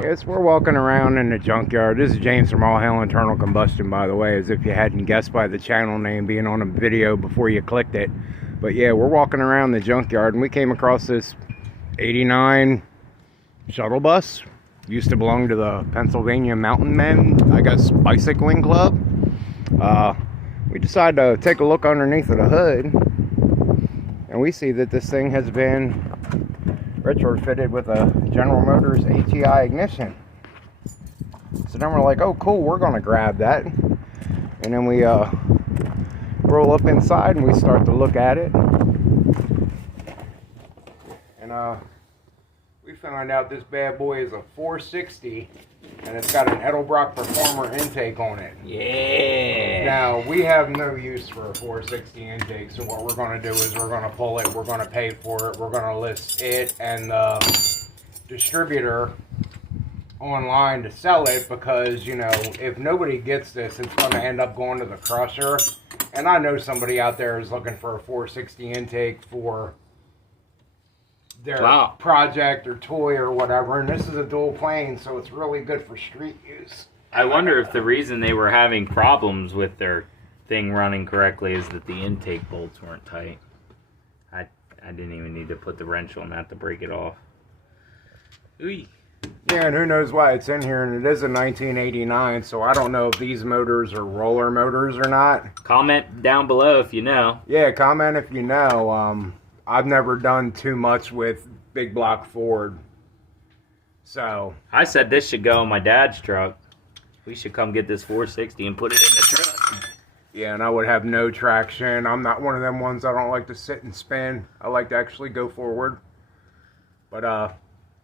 Yes, we're walking around in the junkyard. This is James from All Hail Internal Combustion, by the way, as if you hadn't guessed by the channel name being on a video before you clicked it. But yeah, we're walking around the junkyard and we came across this 89 shuttle bus. Used to belong to the Pennsylvania Mountain Men, I guess, bicycling club. We decided to take a look underneath of the hood, and we see that this thing has been retrofitted with a General Motors HEI ignition. So then we're like, oh cool, we're gonna grab that. And then we roll up inside and we start to look at it. And we found out this bad boy is a 460 and it's got an Edelbrock Performer intake on it. Yeah. Now, we have no use for a 460 intake, so what we're going to do is we're going to pull it, we're going to pay for it, we're going to list it and the distributor online to sell it, because, you know, if nobody gets this, it's going to end up going to the crusher. And I know somebody out there is looking for a 460 intake for their project or toy or whatever, and this is a dual plane, so it's really good for street use. I wonder if the reason they were having problems with their thing running correctly is that the intake bolts weren't tight. I didn't even need to put the wrench on that to break it off. Ooh. Yeah, and who knows why it's in here, and it is a 1989, so I don't know if these motors are roller motors or not. Comment down below if you know. Yeah, comment if you know. I've never done too much with big block Ford. So I said this should go in my dad's truck. We should come get this 460 and put it in the truck. Yeah, and I would have no traction. I'm not one of them ones I don't like to sit and spin. I like to actually go forward. But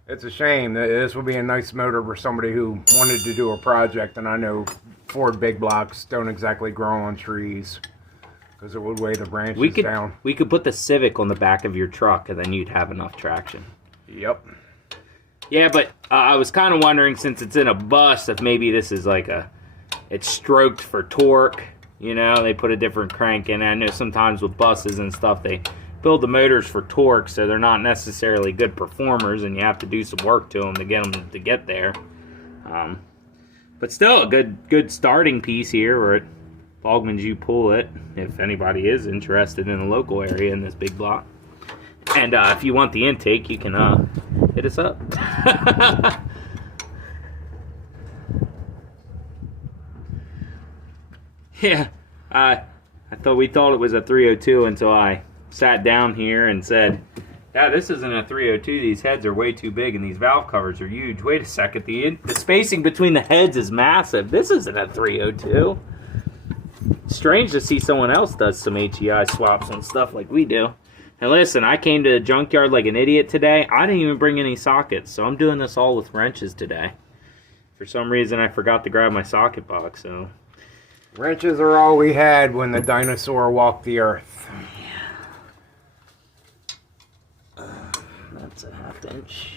it's a shame that this would be a nice motor for somebody who wanted to do a project, and I know Ford big blocks don't exactly grow on trees, because it would weigh the branches down. We could put the Civic on the back of your truck, and then you'd have enough traction. Yep. Yeah, but I was kind of wondering, since it's in a bus, if maybe this is like it's stroked for torque. You know, they put a different crank in. I know sometimes with buses and stuff, they build the motors for torque, so they're not necessarily good performers, and you have to do some work to them to get there. But still, a good starting piece here, where Bogman's you pull it, if anybody is interested in the local area in this big block. And if you want the intake, you can hit us up. Yeah, we thought it was a 302 until I sat down here and said, yeah, this isn't a 302. These heads are way too big and these valve covers are huge. Wait a second, the spacing between the heads is massive. This isn't a 302. Strange to see someone else does some HEI swaps on stuff like we do. And listen, I came to the junkyard like an idiot today. I didn't even bring any sockets, so I'm doing this all with wrenches today. For some reason, I forgot to grab my socket box, so... Wrenches are all we had when the dinosaur walked the earth. Yeah. That's a 1/2 inch.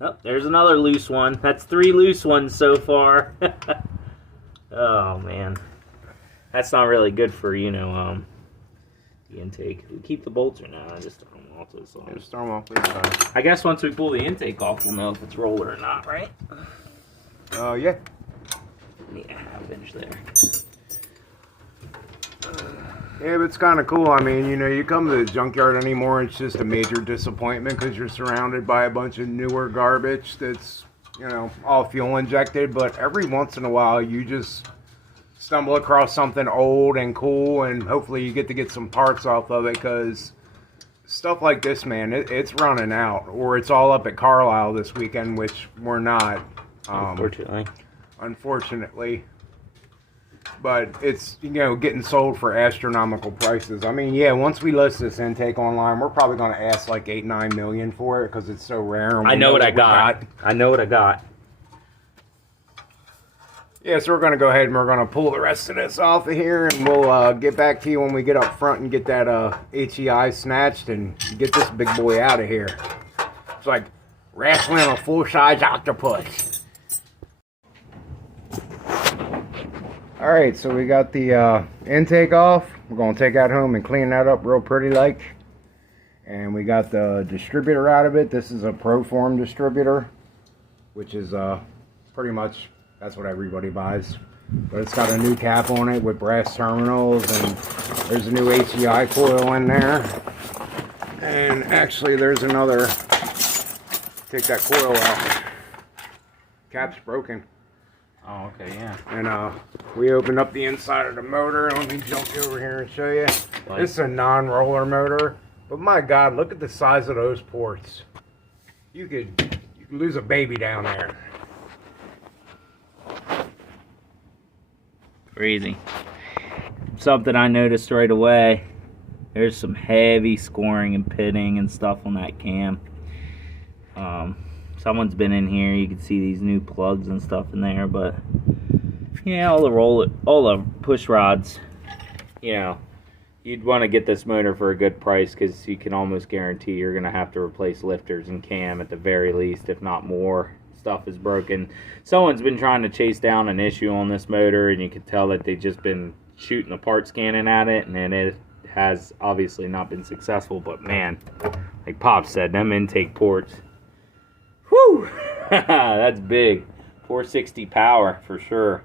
Oh, there's another loose one. That's 3 loose ones so far. Oh, man. That's not really good for, you know, the intake. We keep the bolts or not? I just throw them off to the side. Just throw them off to the side. I guess once we pull the intake off, we'll know if it's roller or not, right? Yeah. Yeah, 1/2 inch there. Yeah, but it's kind of cool. I mean, you know, you come to the junkyard anymore, it's just a major disappointment because you're surrounded by a bunch of newer garbage that's, you know, all fuel injected. But every once in a while, you just stumble across something old and cool, and hopefully you get to get some parts off of it, because stuff like this, man, it's running out. Or it's all up at Carlisle this weekend, which we're not. Unfortunately. But it's, you know, getting sold for astronomical prices. I mean, yeah, once we list this intake online, we're probably going to ask like 8-9 million for it, because it's so rare. And I know what I got. I know what I got. Yeah, so we're going to go ahead and we're going to pull the rest of this off of here, and we'll get back to you when we get up front and get that HEI snatched and get this big boy out of here. It's like wrestling a full-size octopus. Alright, so we got the intake off. We're going to take that home and clean that up real pretty like. And we got the distributor out of it. This is a Proform distributor. which is pretty much, that's what everybody buys. But it's got a new cap on it with brass terminals, and there's a new HEI coil in there. And actually there's another, take that coil out. Cap's broken. Oh, okay, yeah. And we opened up the inside of the motor. Let me jump over here and show you. Like, This is a non-roller motor, but my God, look at the size of those ports. You could lose a baby down there. crazy. Something I noticed right away, there's some heavy scoring and pitting and stuff on that cam. Someone's been in here. You can see these new plugs and stuff in there, but yeah, all the push rods, you know, you'd want to get this motor for a good price, because you can almost guarantee you're going to have to replace lifters and cam at the very least, if not more. Stuff is broken. Someone's been trying to chase down an issue on this motor, and you can tell that they've just been shooting the part scanning at it, and then it has obviously not been successful. But man, like Pop said, them intake ports, whew, that's big. 460 power for sure.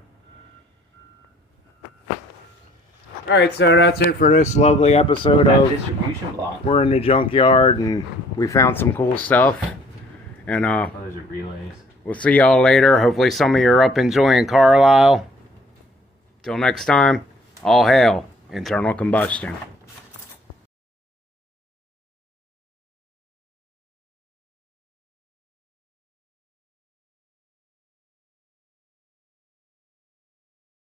Alright, so that's it for this lovely episode That of distribution block. We're in the Junkyard, and we found some cool stuff. And Oh, those are relays. we'll see y'all later. Hopefully some of you are up enjoying Carlisle. Till next time, all hail internal combustion.